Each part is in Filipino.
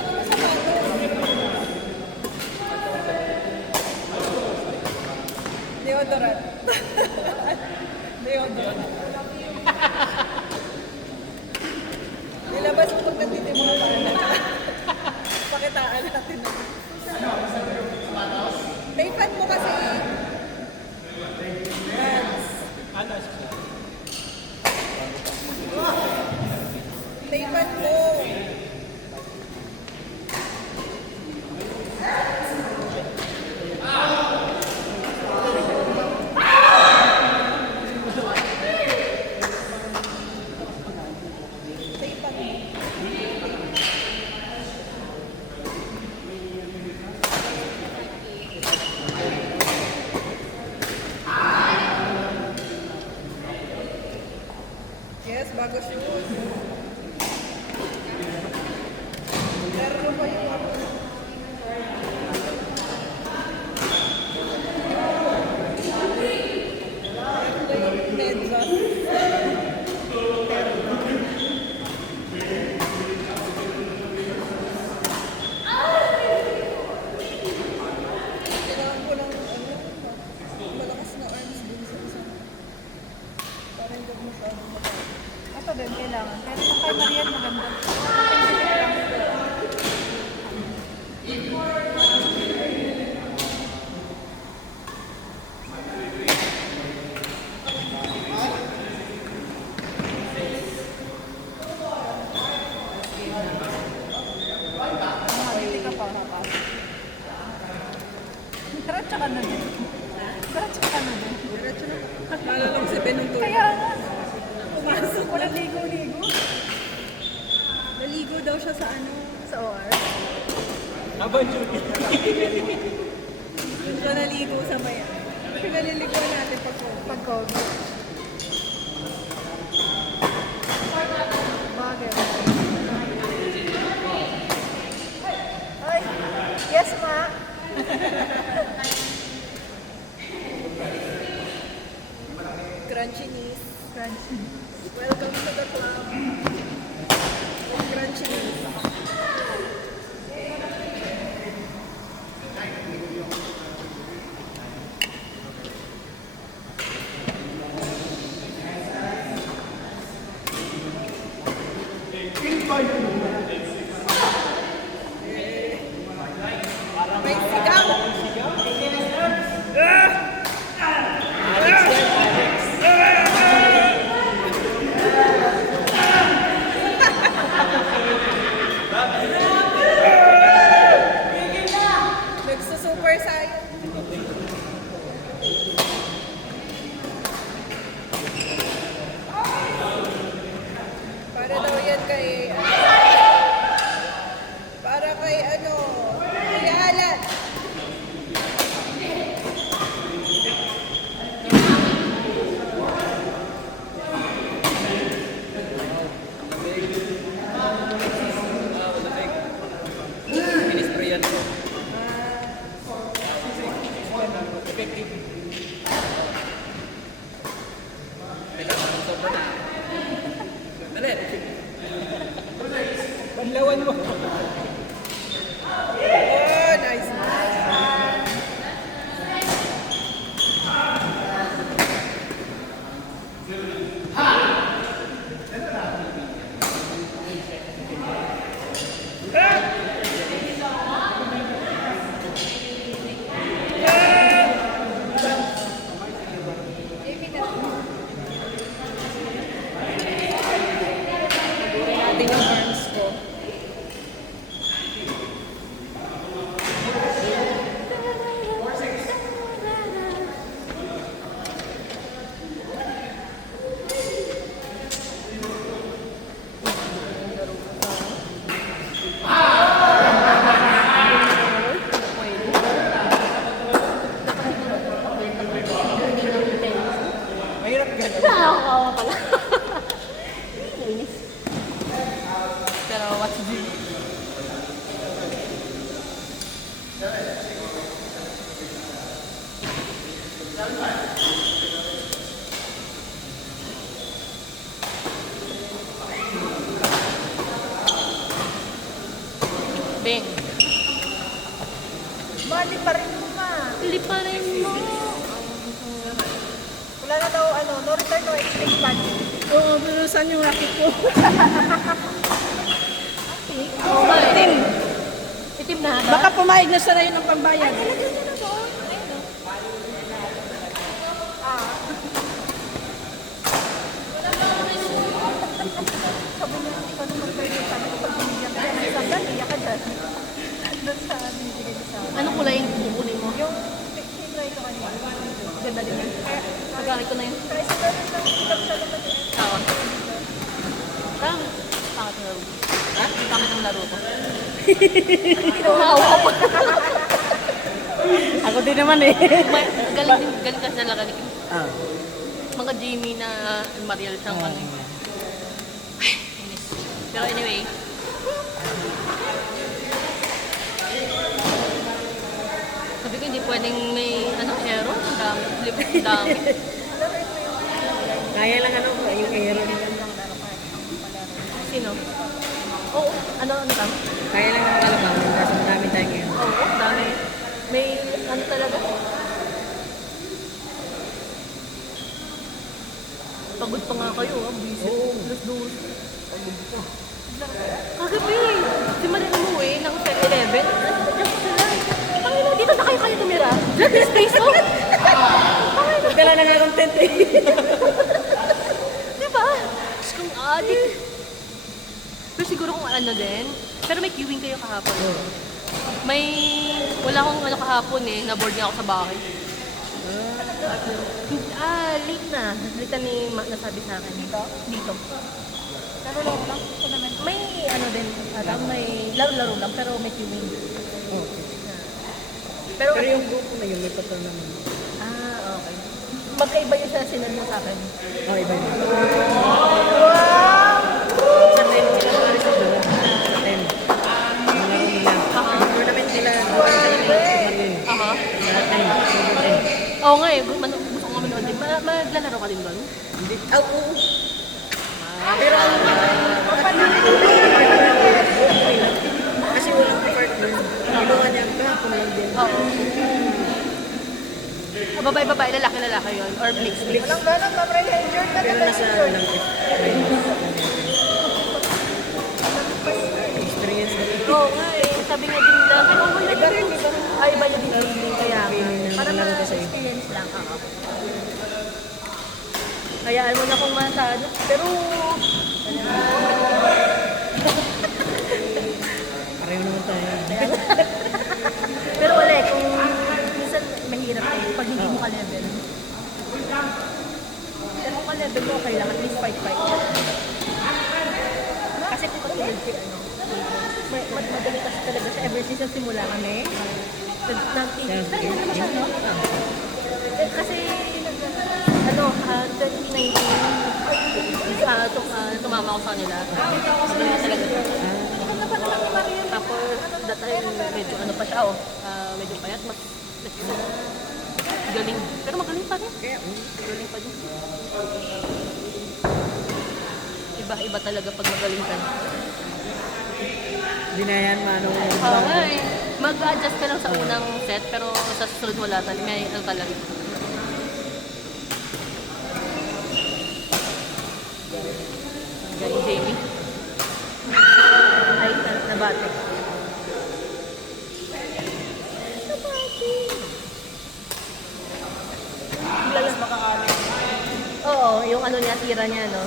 bago mo sapatos. Deodorant. Deodorant. Nilabas mo pag nandito yung mga para pakitaan natin na. Taypan mo kasi. Yes. Taypan mo. Yes, bago shoes. Meron pa yung ako. Meron pa yung medyas. Kailangan ko ng malakas na arms din sa isang. Para hindi ko masyadong matapos. Ito din kailangan. Pero yung kay Marian maganda. Hindi ka pa napas. Diretso ka na din. Diretso ka na din. Diretso na. Naalala ko si Benong Tulog. Kaya nga. Pumasok. Walang ligo-ligo. Naligo daw siya sa ano. Sa OR. Habang Judy. Doon siya naligo sa bayan. Pinaliliguan natin pag Pag-COVID. Bagay. Ay! Yes, ma! crunchy knees. Crunchy. Welcome to the club. Crunchy knees. May sigaw. Nagsusuper saiyan. Para daw yan kay... Para kay ano... Kuya Alan. Pinisprayan ko. Effective. Kailangan ng sobrang. Dali. Panlawan mo. Oh, nice. Natin yung arms ko. Mahirap ganyan. Nakakawa pala. Pero what's the... Peng. Mali pa rin mo ma. Hindi pa rin mo. Wala na daw, no return, no exchange money. Oo, pero saan yung racket ko? Oo nga, itim. Itim na ba? Baka pumayag na sa rayon ng pambayad. Sabi niya, hindi ko naman pwede. Sabi ko, pag binigyan ka ng isang daan, iyak ka dyan. Doon sa binibigay ko sa akin. Anong kulay yung kukunin mo? Yung tinry ko kanina. Ganda din yan. Pagkakit ko na yun. Kaya isa daan lang, ilang siya naman yun. Oo. Parang pangit ang laro. Ha? Pangit ang laro ko. Umawa ko. Ako din naman eh. Galing kasi talaga ni Kim. Ah. Mga Jamie na Mariel siyang ano. Ay, inis. Pero anyway. Sabi ko hindi pwedeng may hero. Ang dami. Ang dami. Kaya lang yung aero nila. Sino? Oo. Ano tam? Kaya lang yung alabang. Kaso madami tayo ngayon. Oo, dami. May ano talaga. Pagod pa nga kayo, busy. Oo. Plus dos. Kagabi, si Marin umuwi ng 7-Eleven. Nandiyan ko sila. Panginoon, dito na kayo tumira. Diyan, this space, oh. Panginoon. Dala na nga content eh. Diba? Diyos kong adik. Pero siguro kung ano din. Pero may queuing kayo kahapon. May, wala akong ano kahapon eh. Na-board niya ako sa bahay. Late na. Late na ni nasabi sa akin. Dito? Dito. Laro-laro lang. Tournament. May ano din, may laro-laro lang pero may queuing. Okay. Pero, Pero yung grupo na yun, may patrol naman. okay. Magkaiba yun sa sinad mo sa akin. Oh, iba yun. Wow! Sa 10 sila pare sa dalawa. Sa 10. Yung laro nila. Yung tournament nila, yun. Aha. Sa 10. Oo nga eh, gusto ko nga manood din. Maglalaro ka din doon? Hindi. Oo. Pero kasi walang partner. Ginawa niya kahapon lang din. Oo. Babae-babae, lalaki-lalaki yun? Or mixed? Walang ganon, Ma'am Rhea. Injured na Pero diba? nasa lang experience na rin. Oo nga eh, sabi nga din nila, pero wala iba rin, iba rin. Ay, iba yung feeling, kaya para ma-experience lang ako. Hayaan mo na kung masano, pero Pareho naman tayo. pero wala eh, kung minsan mahirap eh, pag hindi mo ka-level. Pero kung ka-level mo, okay lang, at least fight-fight. Kasi kung katulad si madali kasi talaga siya ever since ang simula kami. Nag-teach naman siya, no? Kasi, 2019, tumama ako sa kanila. Magaling talaga siya. Tapos, that time, medyo ano pa siya, medyo payat, galing. Pero magaling pa rin. Galing pa din. Iba-iba talaga pag magaling ka. Hindi na yan, manong Oo nga eh. Mag-adjust ka lang sa unang set, pero sa susunod wala talaga. May ano talaga. Galing Jamie. Ay, nabate. Lalas makakalit. Oo, yung ano niya, tira niya, no?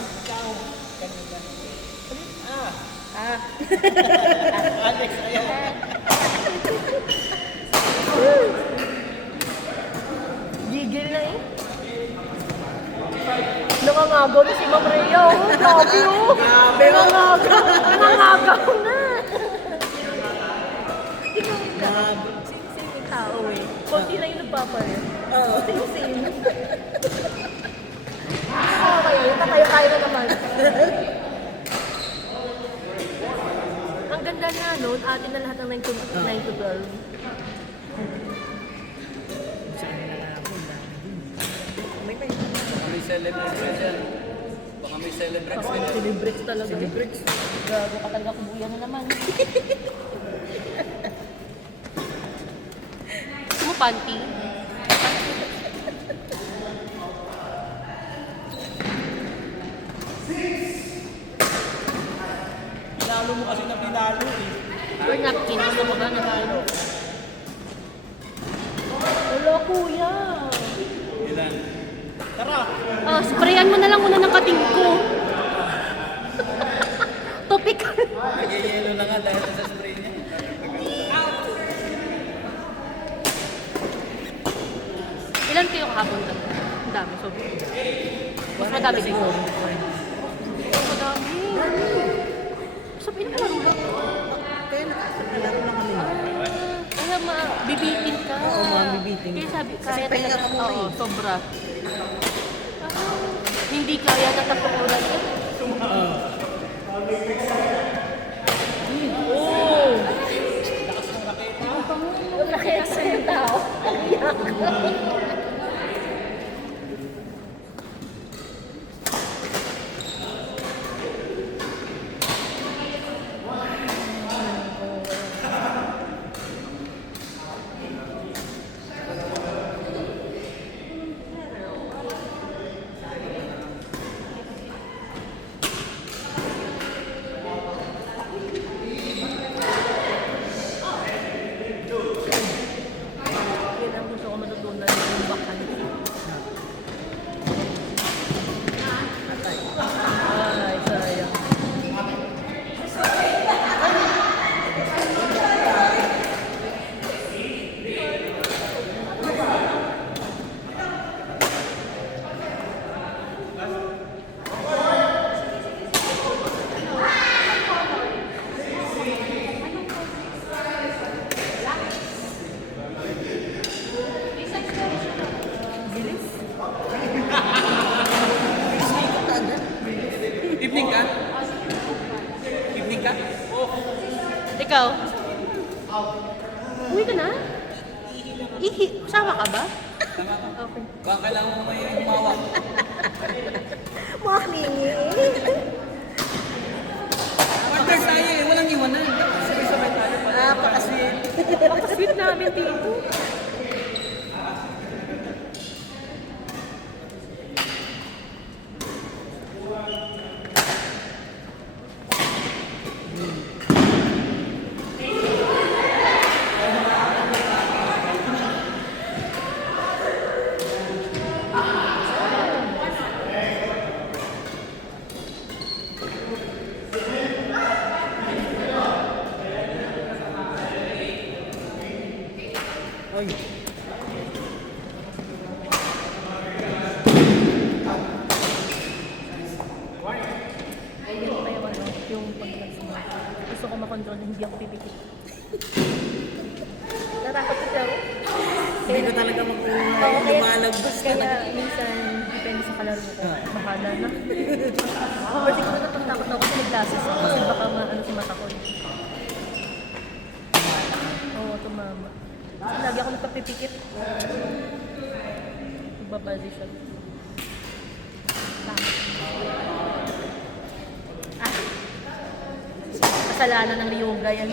Alex, ayan. Gigil na eh. Nangangagaw na si Ma'am Rhea, oh. Grabe, oh. Nangangagaw na. Ikaw ka. Sing-sing yung tao eh. Konti lang yung nagpapalit. Oo. Sing-sing. Kaya yun, tayo na naman. Ang ganda nga nun, atin na lahat ng 9 to 12. Saan na nga ako, ang dami din. May pa Baka may celebrate ka dyan. Baka may celebrate ka dyan. Celebrate talaga. Celebrate. Gago ka talaga, kubuya na naman. panty. Pinalo mo kasi na pinalo eh. Or napkin. Gusto mo ba napkin? Wala, kuya. Ilan? Tara! Ah, sprayan mo na lang muna ng kating ko. Topik. Nag-yelo na nga dahil sa spray niya. Ilan kayo kahapon doon? Ang dami, sobrang. Mas madami din. Mas madami. Sabihin mo laro lang. Kaya nakalaro lang kami. Kaya bibitin ka. Oo, mabibitin. Kaya sabi, Kasi kaya pahinga talaga. ka muna Oo, eh. sobra. Hindi kaya na tapukuran. Oh! Yung raketa sa yung tao. Yan ang gusto ko matutunan yung bakan. Ay, sayang. Evening ka? Evening ka? Ikaw? Uwi ka na? Ihi. Sama ka ba? Tama ka. Okay. Baka kailangan mo may umawak. Makaklingi. Partner tayo eh, walang iwanan. Sabay-sabay tayo pa. Pakasweet. Sweet namin, Tito. Ay. Ayun pa yung ano, yung pag-nagsima. Gusto ko makontrol na hindi ako pipikit. Natakot ko siya. Hindi ko talaga lumalagpas talaga. Kaya minsan, depende sa kalaro ko. Bahala na. Or siguro natatakot ako kasi nag-glasses ako kasi baka maano sa mata ko. Oo, tumama. Kasi lagi ako nagpapipikit. Nagbaposition. Kasalanan ng yoga yan.